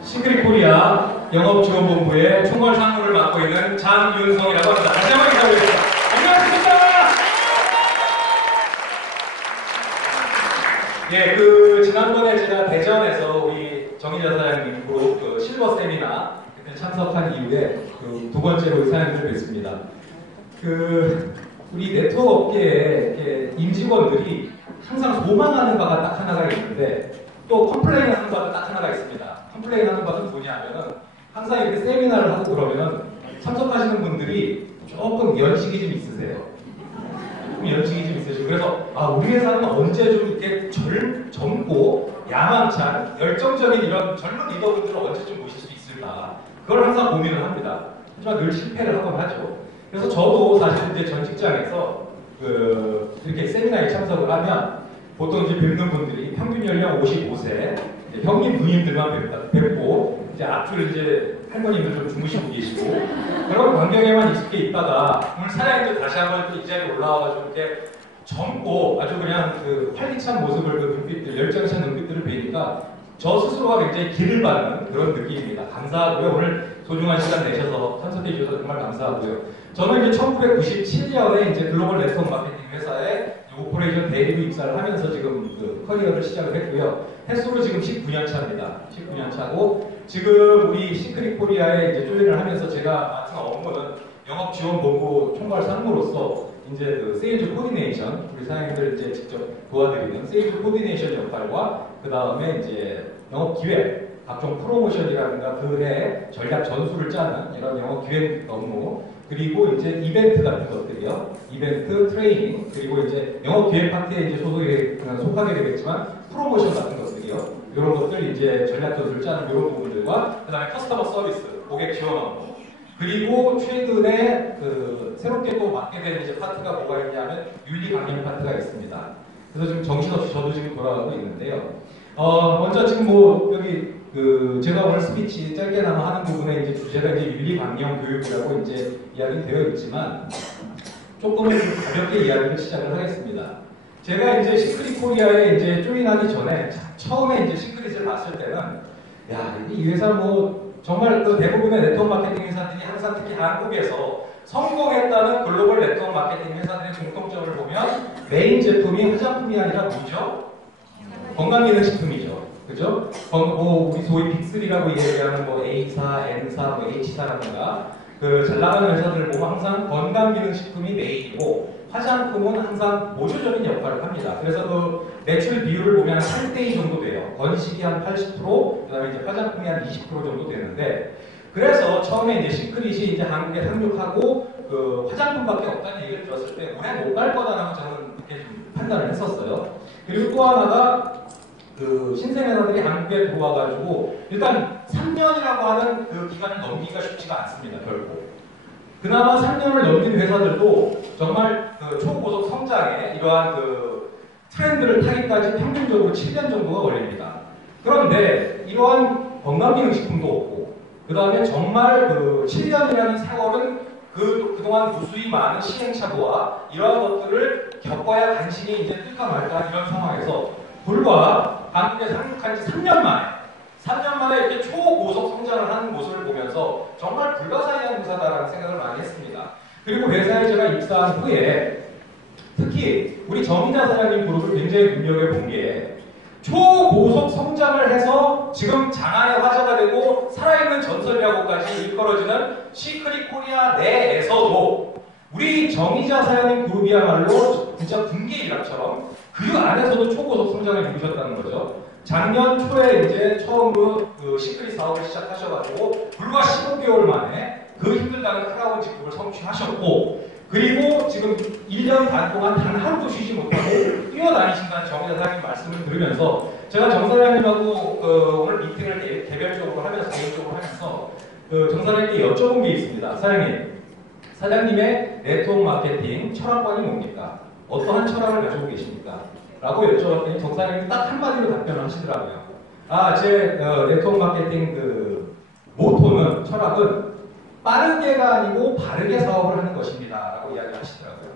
시크릿코리아 영업지원본부의 총괄 상무를 맡고 있는 장윤성이라고 합니다. 다시 한번 인사드리겠습니다. 안녕하십니까? 예, 지난번에 제가 대전에서 우리 정의자 사장님 그룹 실버 세미나 그때 참석한 이후에 두 번째로 사장님을 뵙습니다. 우리 네트워크 업계의 임직원들이 항상 소망하는 바가 딱 하나가 있는데 또 컴플레인하는 바가 딱 하나가 있습니다. 컴플레인하는 바는 뭐냐면은 항상 이렇게 세미나를 하고 그러면은 참석하시는 분들이 조금 연식이 좀 있으세요. 연식이 좀 있으시고 그래서 우리 회사는 언제 좀 이렇게 젊고 야망찬 열정적인 이런 젊은 리더분들을 언제쯤 모실 수 있을까 그걸 항상 고민을 합니다. 하지만 늘 실패를 하곤 하죠. 그래서 저도 사실 이제 전 직장에서 이렇게 세미나에 참석을 하면 보통 이제 뵙는 분들이 평균 연령 55세 형님 누님들만 뵙고 이제 앞줄 이제 할머님들 좀 주무시고 계시고 그런 환경에만 익숙해 있다가 오늘 사장님들 다시 한번 또 이 자리에 올라와가지고 이렇게 젊고 아주 그냥 활기찬 모습을 눈빛들 열정찬 눈빛들을 뵈니까 저 스스로가 굉장히 길을 받는 그런 느낌입니다. 감사하고요. 오늘 소중한 시간 내셔서 참석해 주셔서 정말 감사하고요. 저는 이제 1997년에 이제 글로벌 네트워크 마케팅 회사에 오퍼레이션 대리로 입사를 하면서 지금 커리어를 시작을 했고요. 횟수로 지금 19년 차입니다. 19년 차고 지금 우리 시크릿코리아에 이제 조인을 하면서 제가 맡은 업무는 영업지원본부 총괄 상무로서 이제 세일즈 코디네이션 우리 사장님들 이제 직접 도와드리는 세일즈 코디네이션 역할과 그 다음에 이제 영업기획 각종 프로모션이라든가 그해 전략 전술을 짜는 이런 영업기획 업무 그리고 이제 이벤트 같은 것들이요. 이벤트, 트레이닝, 그리고 이제 영업기획 파트에 이제 속하게 되겠지만 프로모션 같은 것들이요. 이런 것들 이제 전략 전술 짜는 이런 부분들과 그 다음에 커스터머 서비스, 고객 지원 업무 그리고 최근에 새롭게 또 맡게 된 이제 파트가 뭐가 있냐면 윤리 강연 파트가 있습니다. 그래서 지금 정신없이 저도 지금 돌아가고 있는데요. 먼저 지금 여기 제가 오늘 스피치 짧게나마 하는 부분에 이제 주제가 이제 윤리 강령 교육이라고 이제 이야기 되어 있지만 조금은 가볍게 이야기를 시작을 하겠습니다. 제가 이제 시크릿코리아에 이제 조인하기 전에 처음에 이제 시크릿을 봤을 때는 이 회사 정말 대부분의 네트워크 마케팅 회사들이 항상 특히 한국에서 성공했다는 글로벌 네트워크 마케팅 회사들의 공통점을 보면 메인 제품이 화장품이 아니라 뭐죠? 건강기능식품이죠. 그죠? 우리 소위 빅3라고 얘기하는 A사, N사, H사라든가 잘 나가는 회사들을 보면 항상 건강기능식품이 메인이고 화장품은 항상 보조적인 역할을 합니다. 그래서 매출 비율을 보면 8대2 정도 돼요. 건식이 한 80%, 그 다음에 이제 화장품이 한 20% 정도 되는데 그래서 처음에 이제 시크릿이 이제 한국에 상륙하고 화장품밖에 없다는 얘기를 들었을 때 오래 못 갈 거다라고 저는 이렇게 좀 판단을 했었어요. 그리고 또 하나가 신생회사들이 한국에 들어와가지고 일단 3년이라고 하는 기간을 넘기기가 쉽지가 않습니다. 결코. 그나마 3년을 넘긴 회사들도 정말 초고속 성장에 이러한 트렌드를 타기까지 평균적으로 7년 정도가 걸립니다. 그런데 이러한 건강기능식품도 없고 그 다음에 정말 7년이라는 세월은 그동안 무수히 많은 시행착오와 이러한 것들을 겪어야 간신히 이제 뜰까 말까 이런 상황에서 불과 한국에 상륙한 지 3년 만에 이렇게 초고속 성장을 하는 모습을 보면서 정말 불가사의한 회사다라는 생각을 많이 했습니다. 그리고 회사에 제가 입사한 후에 특히 우리 정의자 사장님 그룹을 굉장히 눈여겨본 게 초고속 성장을 해서 지금 장안의 화제가 되고 살아있는 전설이라고까지 일컬어지는 시크릿코리아 내에서도 우리 정의자 사장님 그룹이야말로 진짜 군계 일학처럼 그 안에서도 초고속 성장을 이루셨다는 거죠. 작년 초에 이제 처음으로 시크릿 사업을 시작하셔가지고 불과 15개월 만에 힘들다는 크라운 직급을 성취하셨고 그리고 지금 1년 반 동안 단 하루도 쉬지 못하고 뛰어다니신다는 정의자 사장님 말씀을 들으면서 제가 정 사장님하고 오늘 미팅을 개별적으로 하면서 개인적으로 하면서 정 사장님께 여쭤본 게 있습니다. 사장님의 네트워크 마케팅 철학관이 뭡니까? 어떠한 철학을 가지고 계십니까? 라고 여쭤봤더니 정 사장님이 딱 한마디로 답변을 하시더라고요. 제 네트워크 마케팅 모토는 철학은 빠르게가 아니고 바르게 사업을 하는 것입니다. 라고 이야기를 하시더라고요.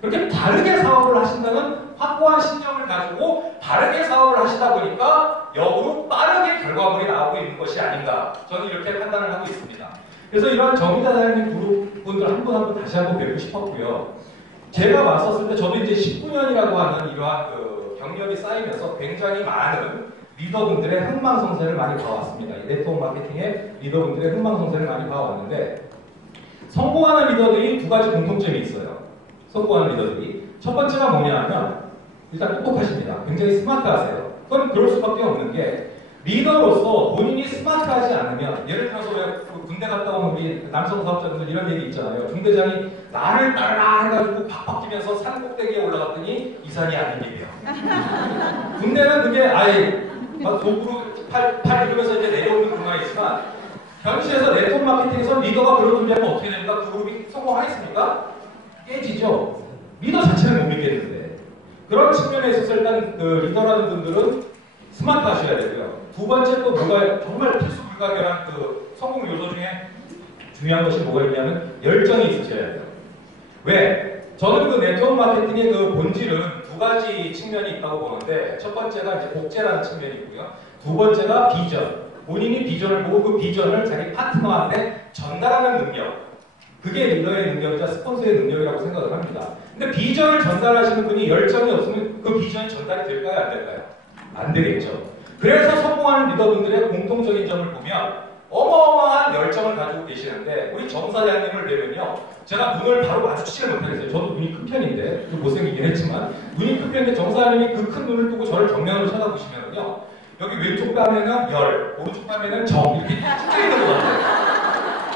그렇게 바르게 사업을 하신다는 확고한 신념을 가지고 바르게 사업을 하시다 보니까 역으로 빠르게 있는 것이 아닌가 저는 이렇게 판단을 하고 있습니다. 그래서 이러한 정의자 사장님 그룹 분들 한 분 한 분 다시 한번 뵙고 싶었고요. 제가 왔었을 때 저도 이제 19년이라고 하는 이러한 그 경력이 쌓이면서 굉장히 많은 리더분들의 흥망성쇠를 많이 봐왔습니다. 네트워크 마케팅의 리더분들의 흥망성쇠를 많이 봐왔는데 성공하는 리더들이 두 가지 공통점이 있어요. 성공하는 리더들이 첫 번째가 뭐냐 하면 일단 똑똑하십니다. 굉장히 스마트하세요. 그건 그럴 수밖에 없는 게 리더로서 본인이 스마트하지 않으면 예를 들어서 왜 군대 갔다 온 우리 남성 사업자분들 이런 얘기 있잖아요. 중대장이 나를 따르라 해가지고 팍팍 뛰면서 산 꼭대기에 올라갔더니 이 산이 아닌 일이에요. 군대는 그게 아예 막 도구로 팔 이러면서 이제 내려오는 경우가 있지만 현실에서 네트워크 마케팅에서 리더가 그런 준비하면 어떻게 됩니까? 그 그룹이 성공하겠습니까? 깨지죠. 리더 자체는 못 믿겠는데 그런 측면에 있어서 일단 그 리더라는 분들은 스마트 하셔야 되고요. 두 번째 또 뭐가 정말 필수 불가결한 그 성공 요소 중에 중요한 것이 뭐가 있냐면 열정이 있으셔야 돼요. 왜? 저는 그 네트워크 마케팅의 그 본질은 두 가지 측면이 있다고 보는데 첫 번째가 이제 복제라는 측면이 있고요. 두 번째가 비전. 본인이 비전을 보고 그 비전을 자기 파트너한테 전달하는 능력. 그게 리더의 능력이자 스폰서의 능력이라고 생각을 합니다. 근데 비전을 전달하시는 분이 열정이 없으면 그 비전이 전달이 될까요? 안 될까요? 안 되겠죠. 그래서 성공하는 리더분들의 공통적인 점을 보면 어마어마한 열정을 가지고 계시는데 우리 정 사장님을 뵈면요. 제가 눈을 바로 마주치지 못하겠어요. 저도 눈이 큰 편인데 좀 못생기긴 했지만 눈이 큰 편인데 정 사장님이 그 큰 눈을 뜨고 저를 정면으로 쳐다보시면요. 여기 왼쪽 뺨에는 열, 오른쪽 뺨에는 정 이렇게 찍혀 있는 것 같아요.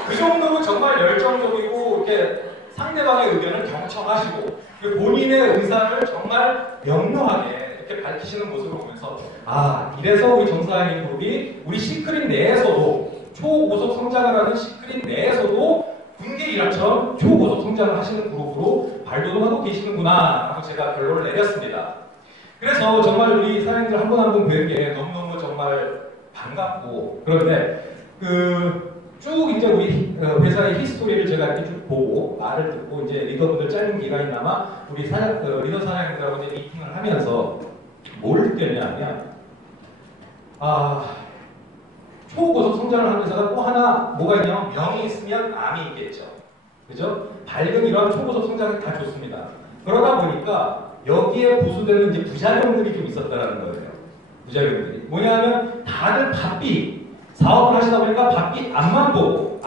그 정도로 정말 열정적이고 이렇게 상대방의 의견을 경청하시고 본인의 의사를 정말 명료하게 이렇게 밝히시는 모습을 보면서 아 이래서 우리 정사장님 그룹이 우리 시크릿 내에서도 초고속 성장을 하는 시크릿 내에서도 군계 일학처럼 초고속 성장을 하시는 그룹으로 발돋움하고 계시는구나 하고 제가 결론을 내렸습니다. 그래서 정말 우리 사장님들 한 분 한 분 뵈는 게 너무너무 정말 반갑고 그런데 쭉 이제 우리 회사의 히스토리를 제가 이렇게 쭉 보고 말을 듣고 이제 리더분들 짧은 기간이나마 우리 리더 사장님들하고 이제 미팅을 하면서 뭘 느꼈냐면 초고속 성장을 하는 회사가 또 하나 뭐가 있냐면 명이 있으면 암이 있겠죠. 그죠? 밝은 이러한 초고속 성장이 다 좋습니다. 그러다 보니까 여기에 부수되는 이제 부작용들이 좀 있었다는 거예요. 부작용들이. 뭐냐면 다들 바삐 사업을 하시다 보니까 바삐 앞만 보고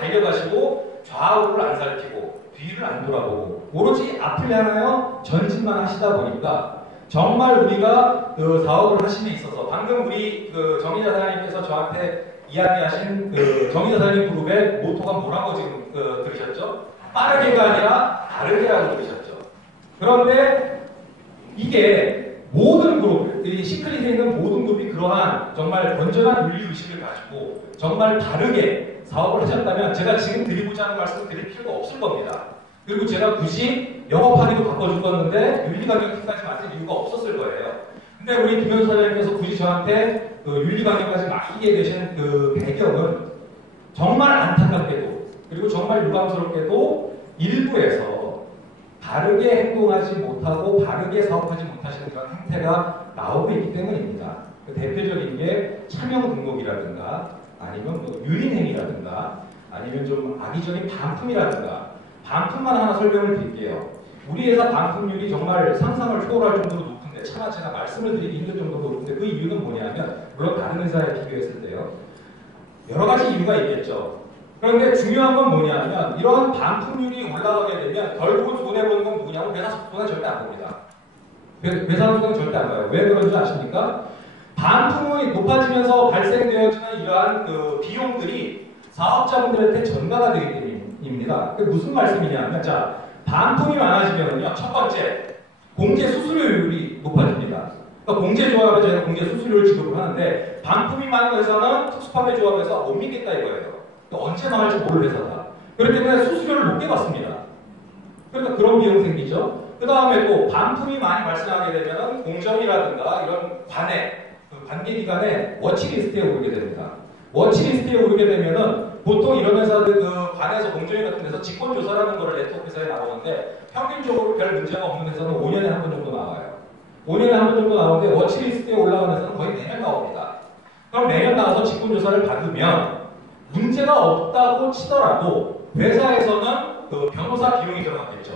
달려가시고 좌우를 안 살피고 뒤를 안 돌아보고 오로지 앞을 향하여 전진만 하시다 보니까 정말 우리가 그 사업을 하심에 있어서 방금 우리 그 정의자 사장님께서 저한테 이야기하신 그 정의자 사장님 그룹의 모토가 뭐라고 지금 들으셨죠? 빠르게가 아니라 다르게라고 들으셨죠. 그런데 이게 모든 그룹, 이 시크릿에 있는 모든 그룹이 그러한 정말 건전한 윤리의식을 가지고 정말 다르게 사업을 하셨다면 제가 지금 드리고자 하는 말씀을 드릴 필요가 없을 겁니다. 그리고 제가 굳이 영업하기도 바꿔주었는데 윤리강령까지 맡을 이유가 없었을 거예요. 근데 우리 김현수 사장님께서 굳이 저한테 그 윤리강령까지 맡기게 되신 그 배경은 정말 안타깝게도 그리고 정말 유감스럽게도 일부에서 바르게 행동하지 못하고 바르게 사업하지 못하시는 그런 행태가 나오고 있기 때문입니다. 그 대표적인 게 차명 등록이라든가 아니면 뭐 유인행위라든가 아니면 좀 악의적인 반품이라든가 반품만 하나 설명을 드릴게요. 우리 회사 반품률이 정말 상상을 초월할 정도로 높은데 차마 제가 말씀을 드리기 힘들 정도로 높은데 그 이유는 뭐냐면 물론 다른 회사에 비교했을 때요. 여러 가지 이유가 있겠죠. 그런데 중요한 건 뭐냐면 이러한 반품률이 올라가게 되면 결국은 손해보는 건 누구냐면 회사 손해 절대 안 봅니다. 회사 손해 절대 안 봐요. 왜 그런지 아십니까? 반품이 높아지면서 발생되어지는 이러한 그 비용들이 사업자분들한테 전가가 되기 때문입니다. 그게 무슨 말씀이냐면 자 반품이 많아지면요 첫 번째 공제 수수료율이 높아집니다. 그러니까 공제조합에 저희가 공제 수수료를 지급을 하는데 반품이 많은 회사는 특수판매 조합에서 못 믿겠다 이거예요. 언제 나갈지 모를 회사다. 그렇기 때문에 수수료를 높게 받습니다. 그러니까 그런 비용이 생기죠. 그 다음에 또 반품이 많이 발생하게 되면 공정이라든가 이런 관계기관의 워치리스트에 오르게 됩니다. 워치리스트에 오르게 되면은 보통 이런 회사들 그 관에서 공정위 같은 데서 직권조사라는 거를 네트워크 회사에 나오는데 평균적으로 별 문제가 없는 회사는 5년에 한 번 정도 나와요. 5년에 한 번 정도 나오는데 워치리스트에 올라가는 회사는 거의 매년 나옵니다. 그럼 매년 나가서 직권조사를 받으면 문제가 없다고 치더라도 회사에서는 그 변호사 비용이 들어갔겠죠.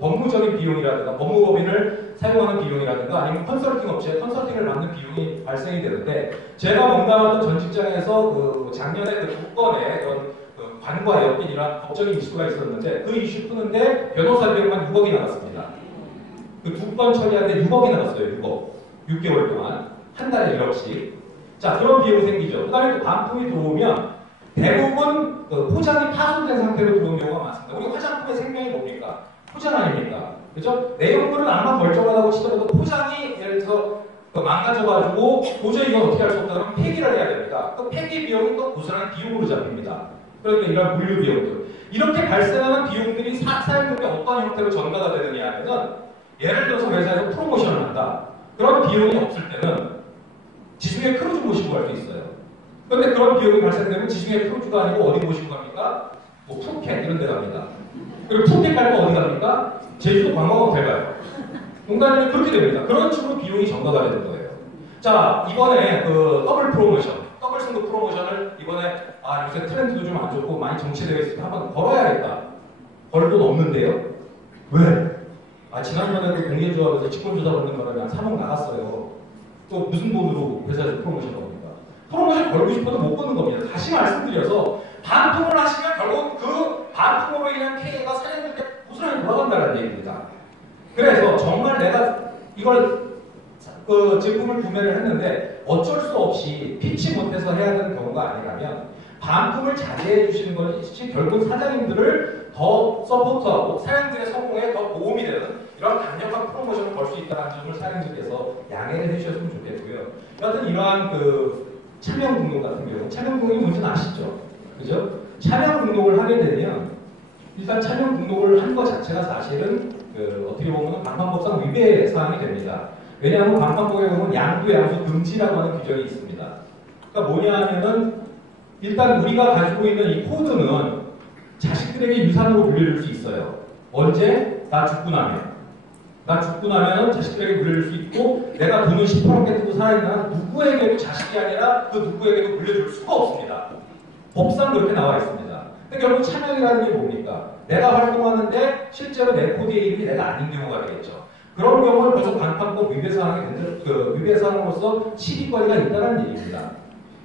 법무적인 비용이라든가 법무법인을 사용하는 비용이라든가 아니면 컨설팅 업체 컨설팅을 받는 비용이 발생이 되는데 제가 몸담았던 전 직장에서 그 작년에 그 두 건의 그런 그 관과 엮인 이런 법적인 이슈가 있었는데 그 이슈 푸는데 변호사 비용만 6억이 나갔습니다. 그 두 건 처리하는데 6억이 나갔어요. 6억. 6개월 동안 한 달에 1억씩. 자, 그런 비용이 생기죠. 그 다음에 또 반품이 들어오면 대부분 포장이 파손된 상태로 들어오는 경우가 많습니다. 우리 화장품의 생명이 뭡니까? 포장 아닙니까? 그죠? 내용물은 아마 멀쩡하다고 치더라도 포장이 예를 들어서 망가져가지고 도저히 이건 어떻게 할 수 없다 그러면 폐기를 해야 됩니다. 그 폐기 비용이 또 고스란히 비용으로 잡힙니다. 그러니까 이런 물류 비용들. 이렇게 발생하는 비용들이 사용료에 어떤 형태로 전가가 되느냐 하면은 예를 들어서 회사에서 프로모션을 한다. 그런 비용이 없을 때는 지중해 크루즈 모시고 갈 수 있어요. 그런데 그런 비용이 발생되면 지중해 크루즈가 아니고 어디 모시고 갑니까? 뭐 푸켓 이런 데 갑니다. 그리고 푸켓 갈 거 어디 갑니까? 제주도 관광업체 가요. 농담이 그렇게 됩니다. 그런 식으로 비용이 전가가 되는 거예요. 자, 이번에 그 더블 프로모션, 더블 승급 프로모션을 이번에 요새 트렌드도 좀 안 좋고 많이 정치되어 있으니까 한번 걸어야겠다. 걸 돈 없는데요? 왜? 지난번에도 공개조합에서 직권조사 받는 바람에 한 3억 나갔어요. 또 무슨 돈으로 회사에서 프로모션 겁니까? 프로모션 걸고 싶어도 못 거는 겁니다. 다시 말씀드려서 반품을 하시면 결국 그 반품으로 인한 피해가 사장님께 고스란히 돌아간다는 얘기입니다. 그래서 정말 내가 이걸 그 제품을 구매를 했는데 어쩔 수 없이 피치 못해서 해야 되는 경우가 아니라면 반품을 자제해 주시는 것이 결국 사장님들을 더 서포트하고 사장님들의 성공에 더 도움이 되는 이런 강력한 프로모션을 걸 수 있다는 점을 사장님들께서 양해를 해주셨으면 좋겠고요. 여하튼 이러한 그 차명 등록 같은 경우 차명 등록이 뭔지는 아시죠? 그죠? 차명 등록을 하게 되면 일단 차명 등록을 한 것 자체가 사실은 어떻게 보면 관광법상 위배 사항이 됩니다. 왜냐하면 관광법에 보면 양도 양수 금지라고 하는 규정이 있습니다. 그러니까 뭐냐 하면은 일단 우리가 가지고 있는 이 코드는 자식들에게 유산으로 물려줄 수 있어요. 언제? 나 죽고 나면. 나 죽고 나면 자식들에게 물려줄 수 있고 내가 돈을 10%게 뜨고 살아있는 한 누구에게도 자식이 아니라 그 누구에게도 물려줄 수가 없습니다. 법상 그렇게 나와 있습니다. 근데 결국 차명이라는 게 뭡니까? 내가 활동하는데 실제로 내 코드의 이름이 내가 아닌 경우가 되겠죠. 그런 경우는 벌써 관광법 위배사항으로서 시비거리가 있다는 얘기입니다.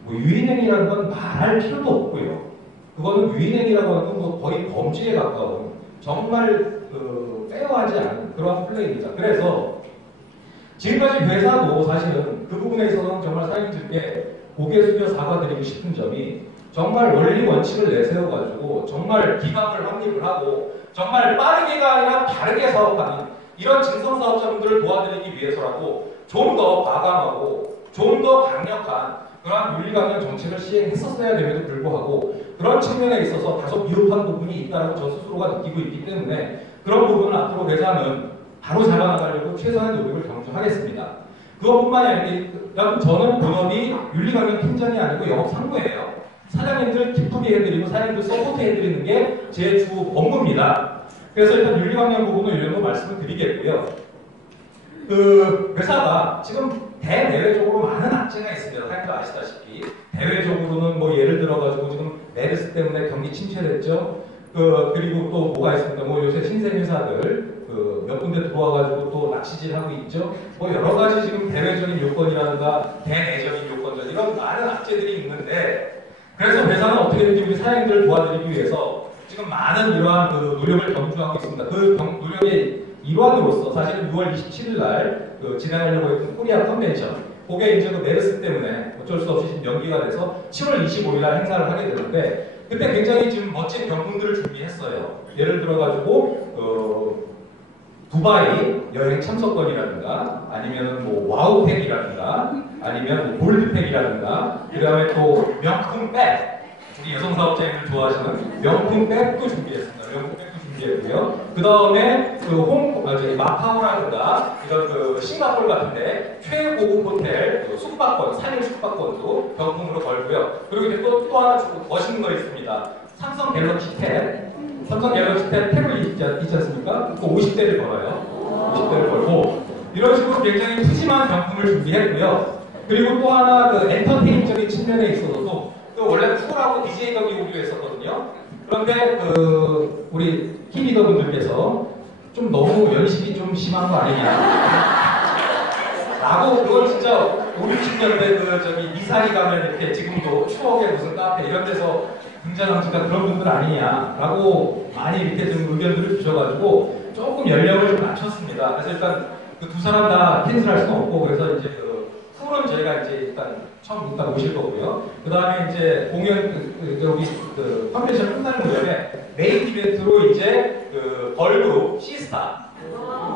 뭐 유인행위라는 건 말할 필요도 없고요. 그거는 유인행위라고 하는 건 뭐 거의 범죄에 가까운 정말 페어하지 않은 그런 플레이입니다. 그래서 지금까지 회사도 사실은 그 부분에 있어서는 정말 사장님들께 고개 숙여 사과드리고 싶은 점이 정말 원리 원칙을 내세워가지고 정말 기강을 확립을 하고 정말 빠르게가 아니라 바르게 사업하는 이런 증성사업자분들을 도와드리기 위해서라고 좀 더 과감하고 좀 더 강력한 그러한 윤리강령 정책을 시행했었어야 됨에도 불구하고 그런 측면에 있어서 다소 미흡한 부분이 있다고 저 스스로가 느끼고 있기 때문에 그런 부분을 앞으로 회사는 바로 잡아나가려고 최선의 노력을 경주하겠습니다. 그것뿐만이 아니라 저는 본업이 윤리강령 팀장이 아니고 영업상무예요. 사장님들 기쁘게 해드리고 사장님들 서포트 해드리는 게 제 주 업무입니다. 그래서 일단 윤리강령 부분은 이 정도 말씀을 드리겠고요. 그 회사가 지금 대내외적으로 많은 악재가 있습니다. 사장님도 아시다시피 대외적으로는 뭐 예를 들어가지고 지금 메르스 때문에 경기 침체됐죠. 그리고 또 뭐가 있습니까? 뭐 요새 신생 회사들 몇 군데 들어와가지고 또 낚시질 하고 있죠. 뭐 여러 가지 지금 대외적인 요건이라든가 대내적인 요건들 이런 많은 악재들이 있는데 그래서 회사는 어떻게든지 우리 사장님들을 도와드리기 위해서 지금 많은 이러한 노력을 경주하고 있습니다. 그 노력의 일환으로서 사실은 6월 27일 날 진행하려고 했던 코리아 컨벤션 그게 이제 그 메르스 때문에 어쩔 수 없이 연기가 돼서 7월 25일 날 행사를 하게 되는데 그때 굉장히 지금 멋진 경품들을 준비했어요. 예를 들어가지고 두바이 여행 참석권이라든가 아니면 뭐 와우팩이라든가 아니면 뭐 골드팩이라든가 그 다음에 또 명품백 우리 여성 사업자님들 좋아하시는 명품백도 준비했습니다. 명품백도 준비했고요. 그 다음에 마카오라든가 이런 싱가포르 같은데 최고급 호텔 숙박권, 3일 숙박권도 경품으로 걸고요. 그리고 또 하나 멋있는 거 있습니다. 삼성 갤럭시 탭. 삼성 갤럭시 탭 탭을 있지 않습니까? 그 50대를 걸어요. 50대를 걸고 이런 식으로 굉장히 푸짐한 경품을 준비했고요. 그리고 또 하나 그 엔터테인적인 측면에 있어서도 또 원래 쿨하고 DJ 덕이 오기로 했었거든요. 그런데 그 우리 팀 리더분들께서 좀 너무 연식이 좀 심한 거 아니냐. 라고 그건 진짜 5, 60년대 그 저기 이사리 가면 이렇게 지금도 추억의 무슨 카페 이런 데서 등장한 지가 그런 분들 아니냐라고 많이 이렇게 좀 의견들을 주셔가지고 조금 연령을 좀 낮췄습니다. 그래서 일단 그 두 사람 다 캔슬할 수는 없고 그래서 이제 그 쿨은 저희가 이제 일단 처음 이따 모실 거고요. 그 다음에 이제 공연 여기 그 컨벤션 끝나는 무렵에 메인 이벤트로 이제 그 걸그룹 시스타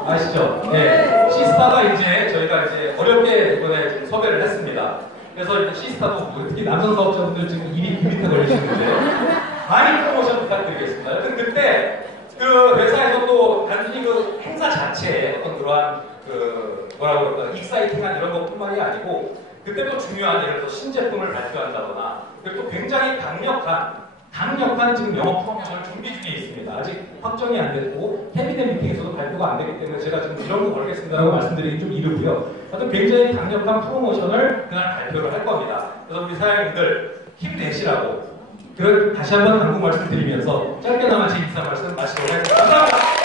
아시죠? 네. 시스타가 이제 저희가 이제 어렵게 이번에 지금 섭외를 했습니다. 그래서 이제 시스타도 특히 남성 사업자분들 지금 입이 그 밑에 걸리시는데 많이 프로모션 부탁드리겠습니다. 여튼 그때 그 회사에서 또 단순히 그 행사 자체에 어떤 그러한 그 뭐라고 그럴까 익사이팅한 이런 것뿐만이 아니고 그때 또 중요한 예를 들어 신제품을 발표한다거나 그리고 또 굉장히 강력한 지금 영업 프로모션을 준비 중에 있습니다. 아직 확정이 안 됐고 캐비넷 미팅에서도 발표가 안 됐기 때문에 제가 지금 이런 거 걸겠습니다라고 말씀드리기 좀 이르고요. 하여튼 굉장히 강력한 프로모션을 그날 발표를 할 겁니다. 그래서 우리 사장님들 힘내시라고 다시 한번 당부 말씀드리면서 짧게나마 제 인사 말씀 마치도록 하겠습니다. 감사합니다.